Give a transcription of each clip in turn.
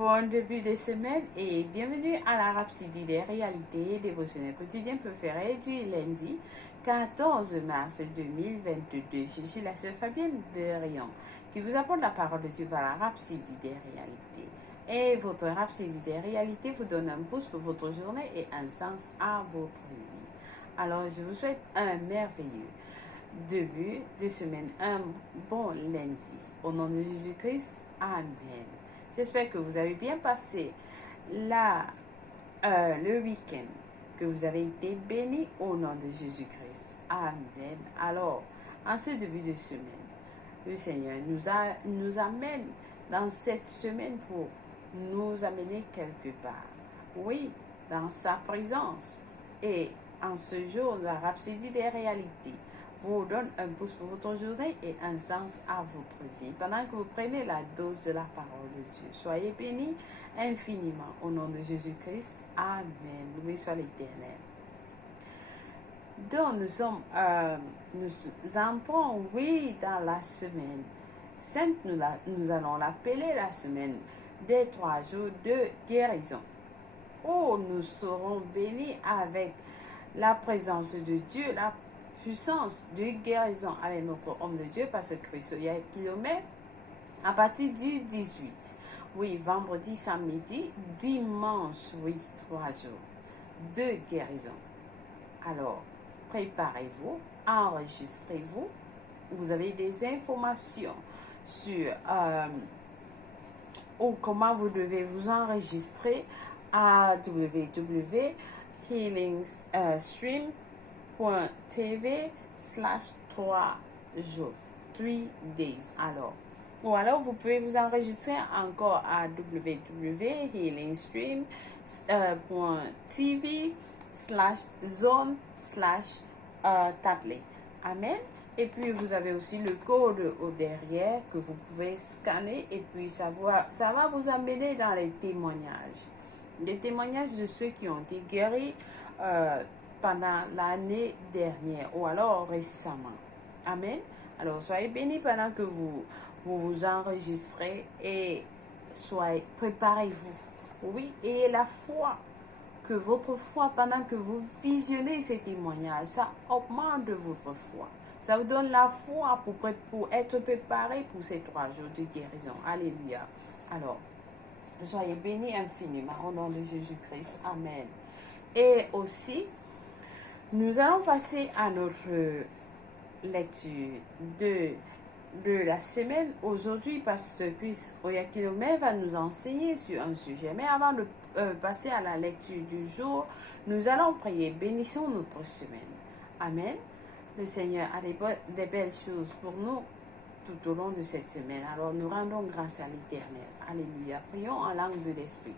Bon début de semaine et bienvenue à la Rhapsodie des réalités dévotionnelles quotidien préféré du lundi 14 mars 2022. Je suis la sœur Fabienne de Rion qui vous apporte la parole de Dieu par la Rhapsodie des réalités. Et votre Rhapsodie des réalités vous donne un pouce pour votre journée et un sens à votre vie. Alors je vous souhaite un merveilleux début de semaine, un bon lundi. Au nom de Jésus-Christ, Amen. J'espère que vous avez bien passé le week-end, que vous avez été bénis au nom de Jésus-Christ. Amen. Alors, en ce début de semaine, le Seigneur nous amène dans cette semaine pour nous amener quelque part. Oui, dans sa présence. Et en ce jour, la Rhapsodie des réalités vous donne un pouce pour votre journée et un sens à votre vie. Pendant que vous prenez la dose de la parole de Dieu, soyez bénis infiniment au nom de Jésus-Christ. Amen. Loué soit l'Éternel. Donc nous entrons, oui, dans la semaine sainte. Nous allons l'appeler la semaine des 3 jours de guérison. Oh, nous serons bénis avec la présence de Dieu, la puissance de guérison avec notre homme de Dieu, parce que Christ y a un kilomètre à partir du 18. Oui, vendredi, samedi, dimanche, oui, 3 jours de guérison. Alors, préparez-vous, enregistrez-vous. Vous avez des informations sur comment vous devez vous enregistrer à www.healingstream.tv/3 jours, 3 days. Alors vous pouvez vous enregistrer encore à www.healingstream.tv/zone/Tatley. Amen. Et puis vous avez aussi le code au derrière que vous pouvez scanner et puis ça va vous amener dans les témoignages. Des témoignages de ceux qui ont été guéris pendant l'année dernière ou alors récemment. Amen. Alors soyez bénis pendant que vous enregistrez et préparez-vous. Oui, et la foi, que votre foi, pendant que vous visionnez ces témoignages, ça augmente votre foi. Ça vous donne la foi pour être préparé pour ces 3 jours de guérison. Alléluia. Alors, soyez bénis infiniment au nom de Jésus-Christ. Amen. Et aussi, nous allons passer à notre lecture de la semaine aujourd'hui, parce que Oyakilome va nous enseigner sur un sujet. Mais avant de passer à la lecture du jour, nous allons prier. Bénissons notre semaine. Amen. Le Seigneur a des belles choses pour nous tout au long de cette semaine. Alors nous rendons grâce à l'Éternel. Alléluia. Prions en langue de l'Esprit.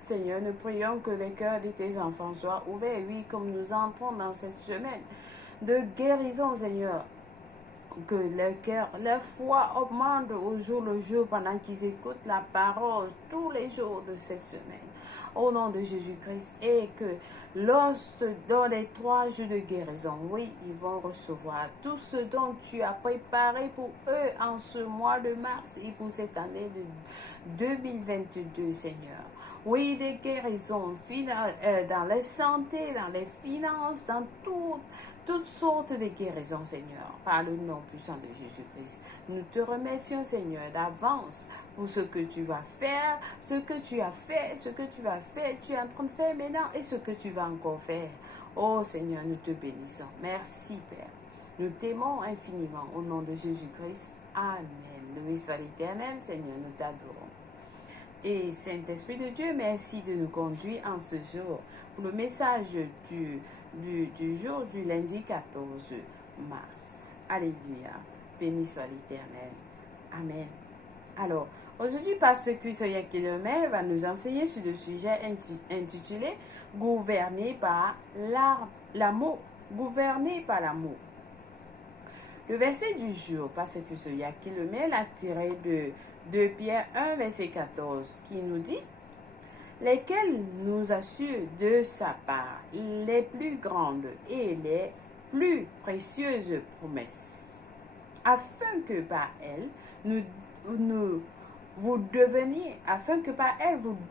Seigneur, nous prions que les cœurs de tes enfants soient ouverts, oui, comme nous entrons dans cette semaine de guérison, Seigneur. Que leur cœur, leur foi augmente au jour le jour pendant qu'ils écoutent la parole tous les jours de cette semaine. Au nom de Jésus-Christ, et que dans les 3 jours de guérison, oui, ils vont recevoir tout ce dont tu as préparé pour eux en ce mois de mars et pour cette année de 2022, Seigneur. Oui, des guérisons dans la santé, dans les finances, dans toutes sortes de guérisons, Seigneur, par le nom puissant de Jésus-Christ. Nous te remercions, Seigneur, d'avance pour ce que tu vas faire, ce que tu as fait, ce que tu vas faire, tu es en train de faire maintenant et ce que tu vas encore faire. Oh Seigneur, nous te bénissons. Merci, Père. Nous t'aimons infiniment au nom de Jésus-Christ. Amen. Loué soit l'Éternel, Seigneur, nous t'adorons. Et Saint-Esprit de Dieu, merci de nous conduire en ce jour pour le message du jour du lundi 14 mars. Alléluia. Béni soit l'Éternel. Amen. Alors, aujourd'hui, Pasteur Chris Oyakilome va nous enseigner sur le sujet intitulé « Gouverné par l'amour ». Gouverné par l'amour. Le verset du jour, Pasteur Chris Oyakilome l'a tiré de 2 Pierre 1, verset 14, qui nous dit « Lesquels nous assurent de sa part les plus grandes et les plus précieuses promesses, afin que par elles, vous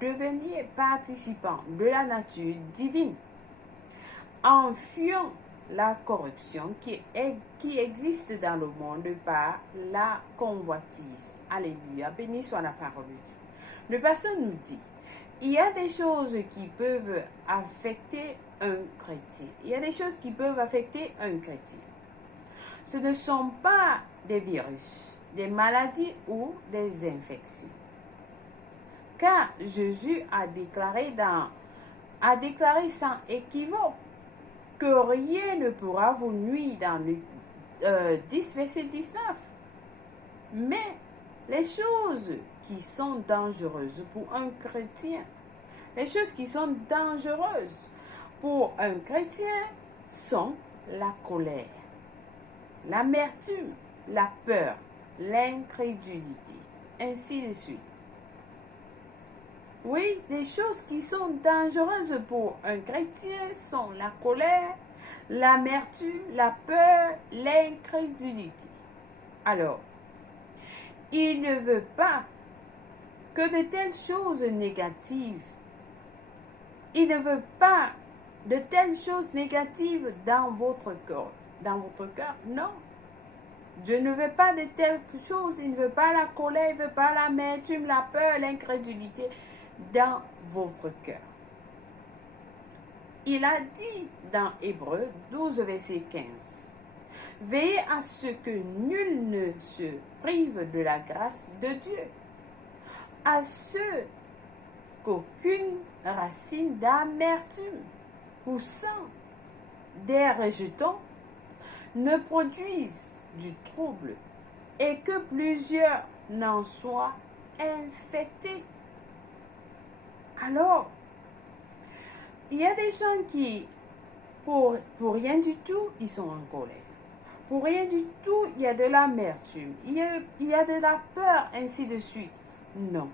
deveniez participants de la nature divine, en fuyant la corruption qui existe dans le monde par la convoitise. » Alléluia, béni soit la parole de Dieu. Le pasteur nous dit, il y a des choses qui peuvent affecter un chrétien. Il y a des choses qui peuvent affecter un chrétien. Ce ne sont pas des virus, des maladies ou des infections. Car Jésus a déclaré sans équivoque que rien ne pourra vous nuire dans le 10, verset 19. Mais les choses qui sont dangereuses pour un chrétien, les choses qui sont dangereuses pour un chrétien sont la colère, l'amertume, la peur, l'incrédulité, ainsi de suite. Oui, les choses qui sont dangereuses pour un chrétien sont la colère, l'amertume, la peur, l'incrédulité. Alors, il ne veut pas que de telles choses négatives, il ne veut pas de telles choses négatives dans votre cœur. Dans votre cœur, non. Dieu ne veut pas de telles choses, il ne veut pas la colère, il ne veut pas l'amertume, la peur, l'incrédulité dans votre cœur. Il a dit dans Hébreux 12, verset 15, « Veillez à ce que nul ne se prive de la grâce de Dieu, à ce qu'aucune racine d'amertume poussant des rejetons ne produise du trouble et que plusieurs n'en soient infectés. » Alors, il y a des gens qui, pour rien du tout, ils sont en colère. Pour rien du tout, il y a de l'amertume. Il y a de la peur, ainsi de suite. Non.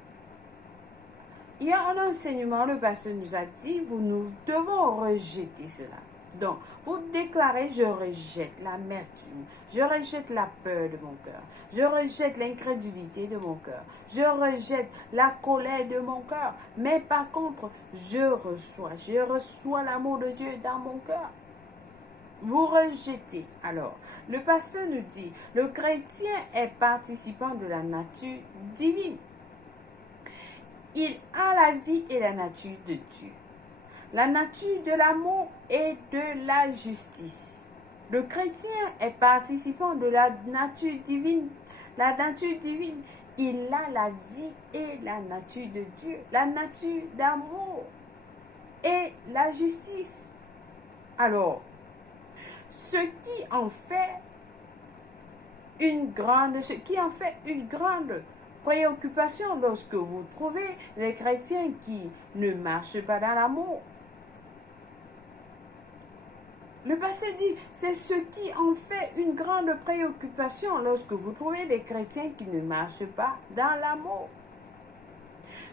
Il y a un enseignement, le pasteur nous a dit, nous devons rejeter cela. Donc, vous déclarez, je rejette l'amertume, je rejette la peur de mon cœur, je rejette l'incrédulité de mon cœur, je rejette la colère de mon cœur. Mais par contre, je reçois l'amour de Dieu dans mon cœur. Vous rejetez. Alors, le pasteur nous dit, le chrétien est participant de la nature divine. Il a la vie et la nature de Dieu. La nature de l'amour et de la justice. Le chrétien est participant de la nature divine. La nature divine, il a la vie et la nature de Dieu. La nature d'amour et la justice. Alors, ce qui en fait une grande préoccupation lorsque vous trouvez les chrétiens qui ne marchent pas dans l'amour. Le pasteur dit, c'est ce qui en fait une grande préoccupation lorsque vous trouvez des chrétiens qui ne marchent pas dans l'amour.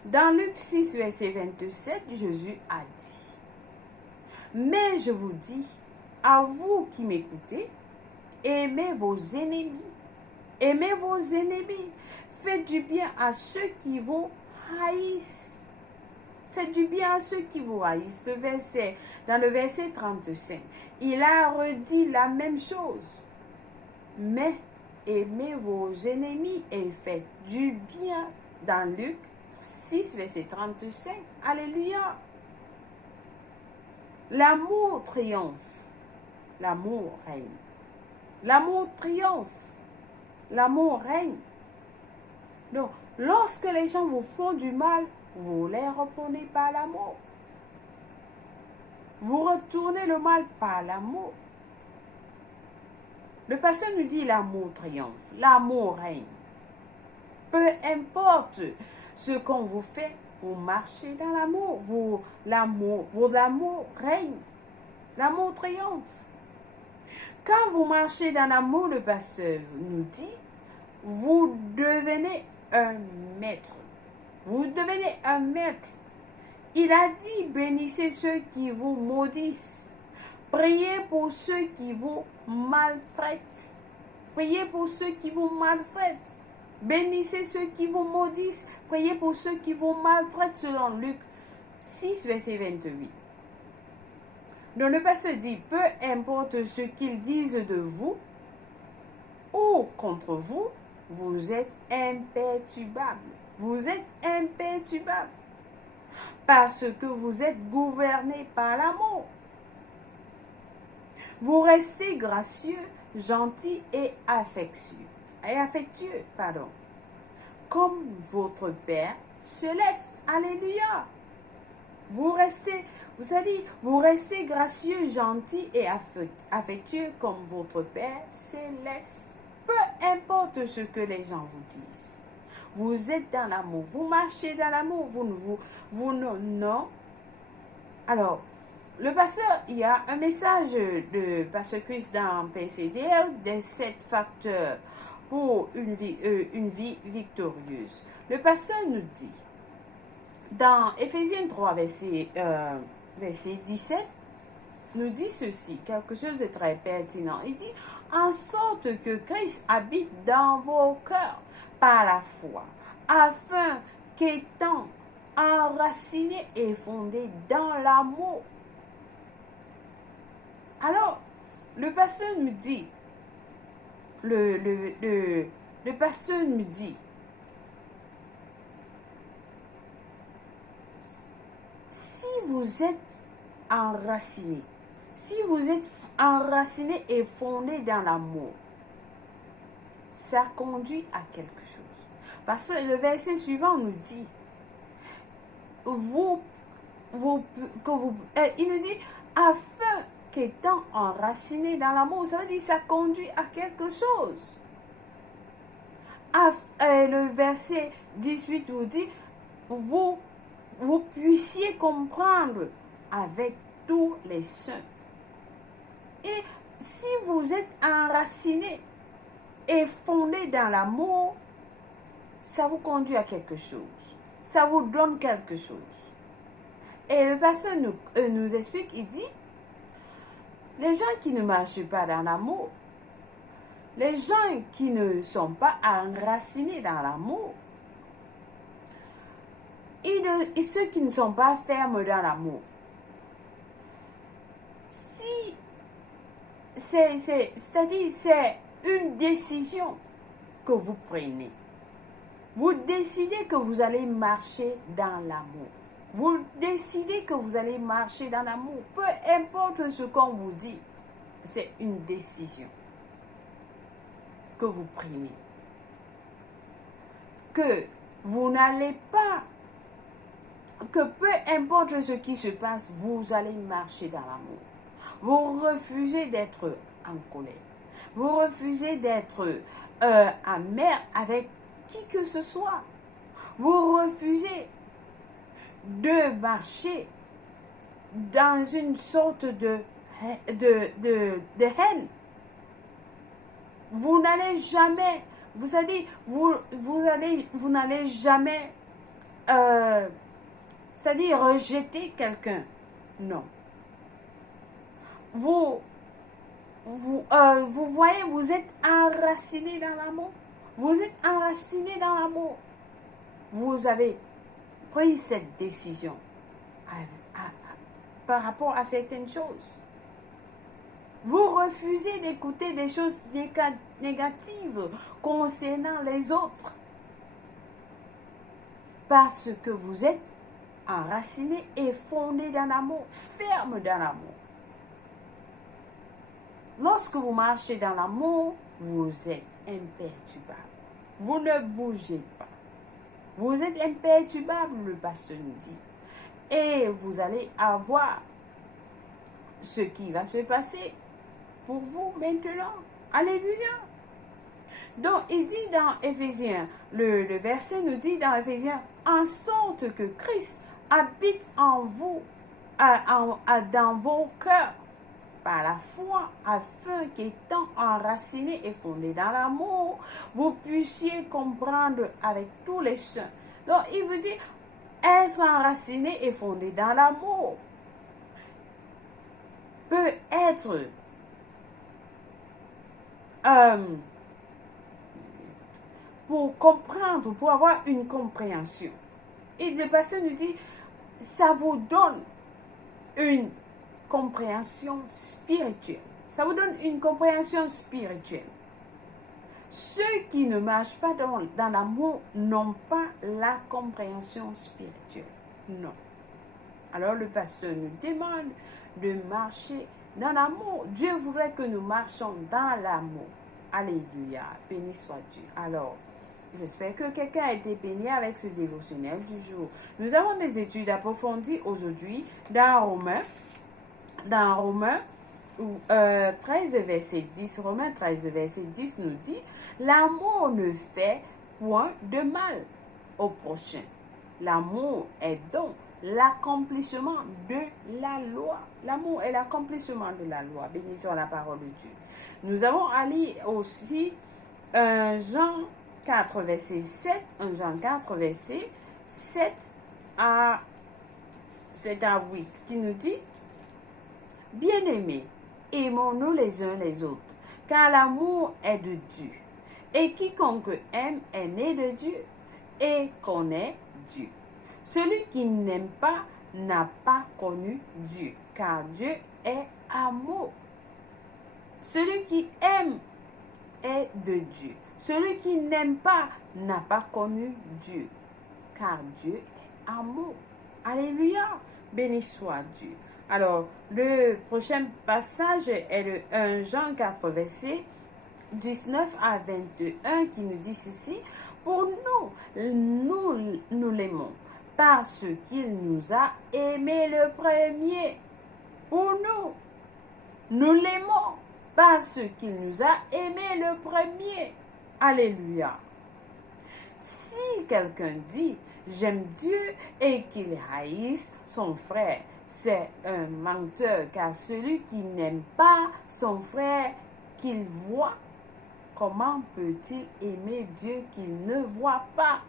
Dans Luc 6, verset 27, Jésus a dit, « Mais je vous dis, à vous qui m'écoutez, aimez vos ennemis. Aimez vos ennemis. Faites du bien à ceux qui vous haïssent. » Faites du bien à ceux qui vous haïssent. Dans le verset 35, il a redit la même chose. Mais aimez vos ennemis et faites du bien. Dans Luc 6, verset 35. Alléluia. L'amour triomphe. L'amour règne. L'amour triomphe. L'amour règne. Donc, lorsque les gens vous font du mal, vous les reprenez par l'amour. Vous retournez le mal par l'amour. Le pasteur nous dit l'amour triomphe, l'amour règne. Peu importe ce qu'on vous fait, vous marchez dans l'amour. L'amour règne. L'amour triomphe. Quand vous marchez dans l'amour, le pasteur nous dit, vous devenez un maître. Vous devenez un maître. Il a dit, bénissez ceux qui vous maudissent. Priez pour ceux qui vous maltraitent. Priez pour ceux qui vous maltraitent. Bénissez ceux qui vous maudissent. Priez pour ceux qui vous maltraitent, selon Luc 6, verset 28. Donc le pasteur dit, peu importe ce qu'ils disent de vous ou contre vous, vous êtes imperturbable. Vous êtes imperturbable. Parce que vous êtes gouverné par l'amour. Vous restez gracieux, gentil et affectueux, comme votre Père céleste. Alléluia. Vous restez gracieux, gentil et affectueux comme votre Père céleste. Peu importe ce que les gens vous disent. Vous êtes dans l'amour. Vous marchez dans l'amour. Non. Alors, le pasteur, il y a un message de Pasteur Chris dans PCDL des 7 facteurs pour une vie victorieuse. Le pasteur nous dit, dans Éphésiens 3, verset 17, nous dit ceci, quelque chose de très pertinent. Il dit, en sorte que Christ habite dans vos cœurs par la foi, afin qu'étant enraciné et fondé dans l'amour. Alors, le pasteur me dit, le pasteur me dit, si vous êtes enraciné et fondé dans l'amour, ça conduit à quelque chose. Parce que le verset suivant nous dit, il nous dit, afin qu'étant enraciné dans l'amour, ça veut dire ça conduit à quelque chose. Le verset 18 nous dit, vous puissiez comprendre avec tous les saints. Et si vous êtes enraciné et fondé dans l'amour, ça vous conduit à quelque chose. Ça vous donne quelque chose. Et le pasteur nous explique, il dit, les gens qui ne marchent pas dans l'amour, les gens qui ne sont pas enracinés dans l'amour, et ceux qui ne sont pas fermes dans l'amour, c'est-à-dire c'est une décision que vous prenez. Vous décidez que vous allez marcher dans l'amour. Vous décidez que vous allez marcher dans l'amour. Peu importe ce qu'on vous dit, c'est une décision que vous prenez. Que vous n'allez pas, que peu importe ce qui se passe, vous allez marcher dans l'amour. Vous refusez d'être en colère. Vous refusez d'être amer avec qui que ce soit. Vous refusez de marcher dans une sorte de haine. Vous n'allez jamais, vous n'allez jamais, c'est-à-dire rejeter quelqu'un. Non. Vous voyez, vous êtes enraciné dans l'amour. Vous êtes enraciné dans l'amour. Vous avez pris cette décision par rapport à certaines choses. Vous refusez d'écouter des choses négatives concernant les autres. Parce que vous êtes enraciné et fondé dans l'amour, ferme dans l'amour. Lorsque vous marchez dans l'amour, vous êtes imperturbable. Vous ne bougez pas. Vous êtes imperturbable, le pasteur nous dit. Et vous allez avoir ce qui va se passer pour vous maintenant. Alléluia. Donc, il dit dans Éphésiens, le verset nous dit dans Éphésiens, en sorte que Christ habite en vous, dans vos cœurs, par la foi, afin qu'étant enracinés et fondés dans l'amour, vous puissiez comprendre avec tous les saints. Donc, il veut dire être enraciné et fondé dans l'amour peut être pour comprendre, pour avoir une compréhension. Et le pasteur nous dit, ça vous donne une compréhension spirituelle. Ça vous donne une compréhension spirituelle. Ceux qui ne marchent pas dans l'amour n'ont pas la compréhension spirituelle. Non. Alors le pasteur nous demande de marcher dans l'amour. Dieu voudrait que nous marchions dans l'amour. Alléluia. Béni soit Dieu. Alors, j'espère que quelqu'un a été béni avec ce dévotionnel du jour. Nous avons des études approfondies aujourd'hui dans Romains 13, verset 10. Romains 13, verset 10 nous dit, l'amour ne fait point de mal au prochain. L'amour est donc l'accomplissement de la loi. L'amour est l'accomplissement de la loi. Bénissons la parole de Dieu. Nous avons à lire aussi Jean 4, verset 7. 1 Jean 4, verset 7 à 8, qui nous dit, bien-aimés, aimons-nous les uns les autres, car l'amour est de Dieu. Et quiconque aime est né de Dieu et connaît Dieu. Celui qui n'aime pas n'a pas connu Dieu, car Dieu est amour. Celui qui aime est de Dieu. Celui qui n'aime pas n'a pas connu Dieu, car Dieu est amour. Alléluia, béni soit Dieu. Alors, le prochain passage est le 1 Jean 4, verset 19 à 21, qui nous dit ceci. Pour nous l'aimons, parce qu'il nous a aimés le premier. Pour nous l'aimons, parce qu'il nous a aimés le premier. Alléluia. Si quelqu'un dit, j'aime Dieu et qu'il haïsse son frère, c'est un menteur, car celui qui n'aime pas son frère qu'il voit, comment peut-il aimer Dieu qu'il ne voit pas?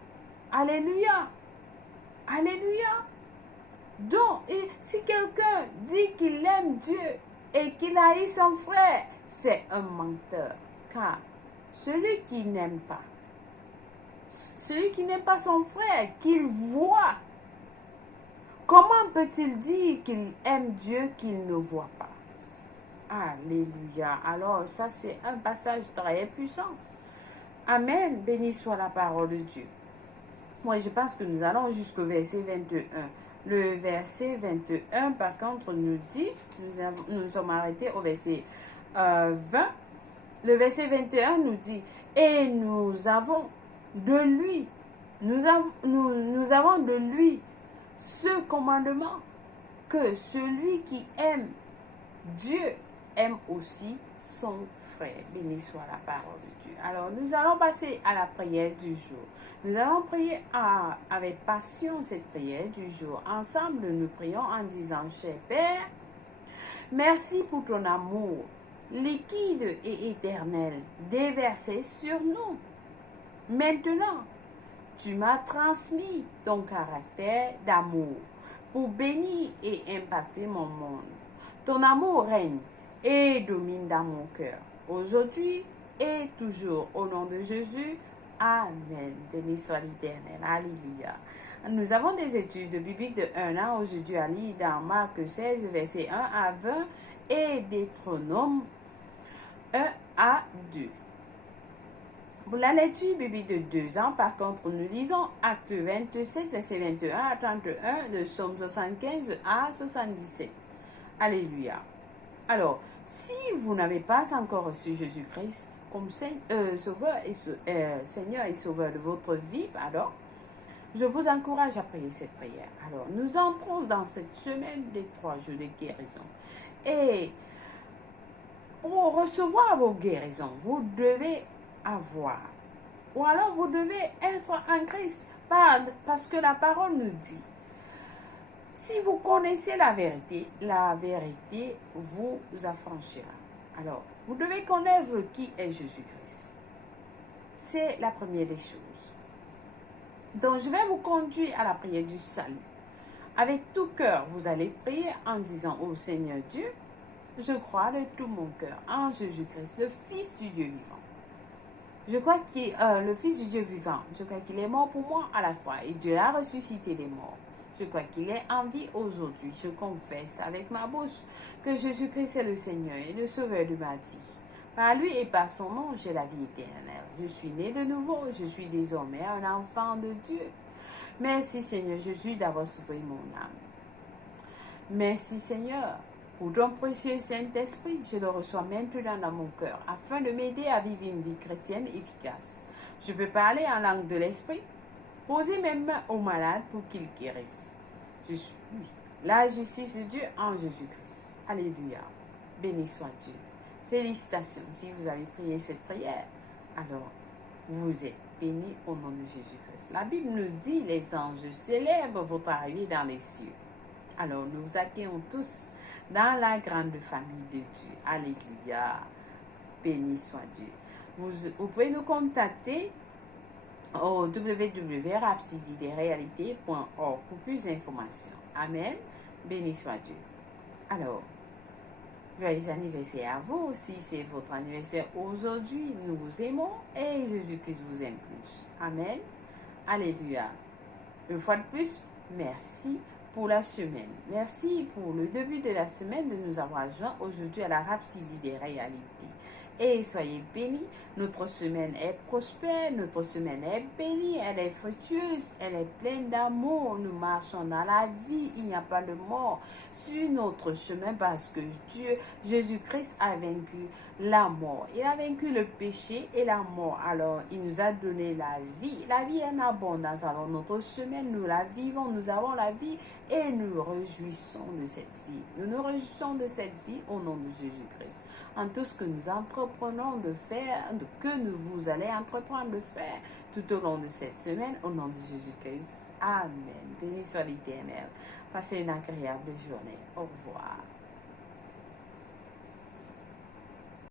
Alléluia. Alléluia. Donc, si quelqu'un dit qu'il aime Dieu et qu'il haït son frère, c'est un menteur, car celui qui n'aime pas son frère, qu'il voit, comment peut-il dire qu'il aime Dieu qu'il ne voit pas? Alléluia. Alors, ça, c'est un passage très puissant. Amen. Béni soit la parole de Dieu. Moi, je pense que nous allons jusqu'au verset 21. Le verset 21, par contre, nous dit, nous sommes arrêtés au verset 20. Le verset 21 nous dit, et nous avons de lui, nous avons de lui ce commandement, que celui qui aime Dieu aime aussi son frère. Béni soit la parole de Dieu. Alors, nous allons passer à la prière du jour. Nous allons prier avec passion cette prière du jour. Ensemble, nous prions en disant, cher Père, merci pour ton amour liquide et éternel déversé sur nous. Maintenant, tu m'as transmis ton caractère d'amour pour bénir et impacter mon monde. Ton amour règne et domine dans mon cœur, aujourd'hui et toujours. Au nom de Jésus, Amen. Béni soit l'Éternel. Alléluia. Nous avons des études bibliques de 1 an aujourd'hui à lire dans Marc 16, verset 1 à 20 et Deutéronome 1 à 2. Pour la lecture biblique de 2 ans, par contre, nous lisons Acte 27, verset 21 à 31, de Somme 75 à 77. Alléluia. Alors, si vous n'avez pas encore reçu Jésus-Christ comme Sauveur et Sauveur de votre vie, alors, je vous encourage à prier cette prière. Alors, nous entrons dans cette semaine des 3 jours de guérison. Et pour recevoir vos guérisons, vous devez avoir, ou alors vous devez être en Christ, parce que la parole nous dit, Si vous connaissez la vérité vous affranchira. Alors, vous devez connaître qui est Jésus-Christ. C'est la première des choses. Donc, je vais vous conduire à la prière du salut. Avec tout cœur, vous allez prier en disant au Seigneur Dieu, je crois de tout mon cœur en Jésus-Christ, le Fils du Dieu vivant. Je crois qu'il est le Fils du Dieu vivant. Je crois qu'il est mort pour moi à la croix et Dieu l'a ressuscité des morts. Je crois qu'il est en vie aujourd'hui. Je confesse avec ma bouche que Jésus-Christ est le Seigneur et le Sauveur de ma vie. Par lui et par son nom, j'ai la vie éternelle. Je suis né de nouveau. Je suis désormais un enfant de Dieu. Merci Seigneur Jésus d'avoir sauvé mon âme. Merci Seigneur pour ton précieux Saint-Esprit. Je le reçois maintenant dans mon cœur afin de m'aider à vivre une vie chrétienne efficace. Je peux parler en langue de l'Esprit, poser mes mains aux malades pour qu'ils guérissent. Je suis la justice de Dieu en Jésus-Christ. Alléluia. Béni soit Dieu. Félicitations si vous avez prié cette prière. Alors, vous êtes bénis au nom de Jésus-Christ. La Bible nous dit, les anges célèbrent votre arrivée dans les cieux. Alors, nous vous accueillons tous dans la grande famille de Dieu. Alléluia. Béni soit Dieu. Vous pouvez nous contacter au www.rhapsodiederealités.org pour plus d'informations. Amen. Béni soit Dieu. Alors, joyeux anniversaire à vous. Si c'est votre anniversaire aujourd'hui, nous vous aimons et Jésus-Christ vous aime plus. Amen. Alléluia. Une fois de plus, merci pour la semaine. Merci pour le début de la semaine de nous avoir joints aujourd'hui à la Rhapsodie des réalités. Et soyez bénis. Notre semaine est prospère, notre semaine est bénie, elle est fructueuse, elle est pleine d'amour. Nous marchons dans la vie, il n'y a pas de mort sur notre chemin parce que Dieu, Jésus-Christ a vaincu la mort. Il a vaincu le péché et la mort. Alors, il nous a donné la vie. La vie est en abondance. Alors, notre semaine, nous la vivons, nous avons la vie et nous réjouissons de cette vie. Nous nous réjouissons de cette vie au nom de Jésus-Christ. En tout ce que nous entreprenons de faire, que vous allez entreprendre de faire tout au long de cette semaine, au nom de Jésus-Christ. Amen. Béni soit l'Éternel. Passez une agréable journée. Au revoir.